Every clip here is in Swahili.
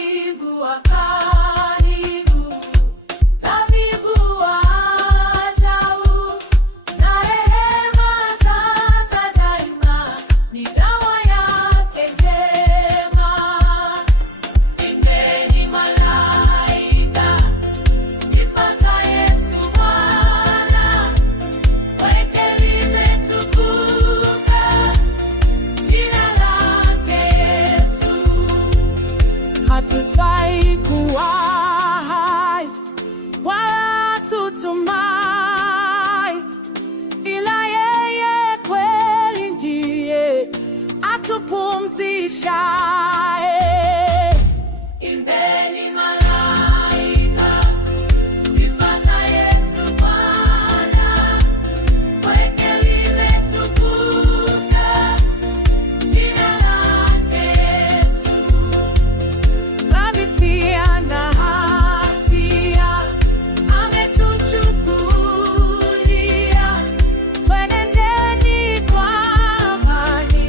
tabibu wa karibu, tabibu wa ajabu, na rehema sasa daima ni dawa yake njema. Imbeni malaika, sifa za Yesu Bwana, kwake limetukuka jina lake Yesu. Hatufai kuwa hai wala tutumai, ila yeye kweli ndiye atupumzishaye. Imbeni malaika, sifa za Yesu Bwana, kwake limetukuka jina lake Yesu. Dhambi pia na hatia ametuchukulia, twenendeni kwa amani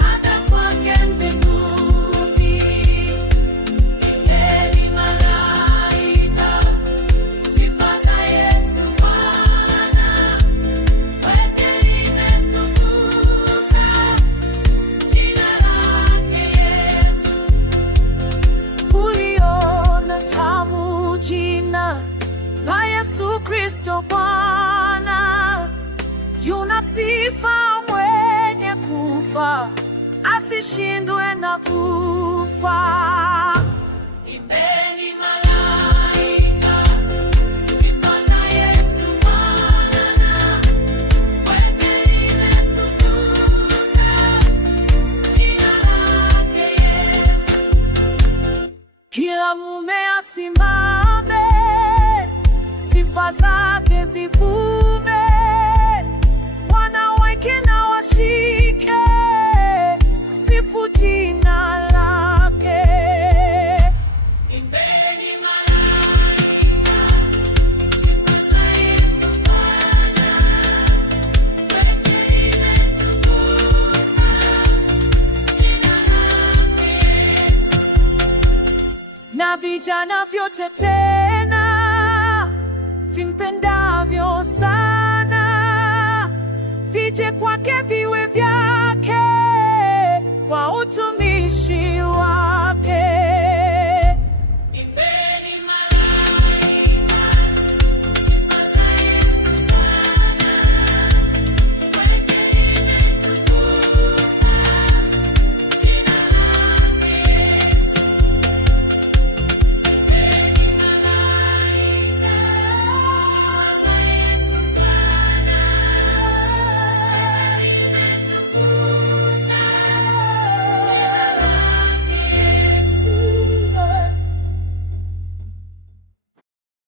hata kwake mbinguni. Imbeni malaika, sifa za Yesu Bwana, kwake limetukuka jina lake Yesu. Uliona tamu jina la Yesu Kristo Bwana, yuna sifa mwenye kufa asishindwe na kufa. Imbeni malaika, sifa za Yesu Bwana, kwake limetukuka jina lake Yesu. Kila mume asimame, sifa zake zivume, wanawake na washike, sifu jina lake. Imbeni malaika, sifa za Yesu Bwana, kwake limetukuka jina lake Yesu. Na vijana vyote tena vimpendavyo sana, vije kwake viwe vyake kwa utumishi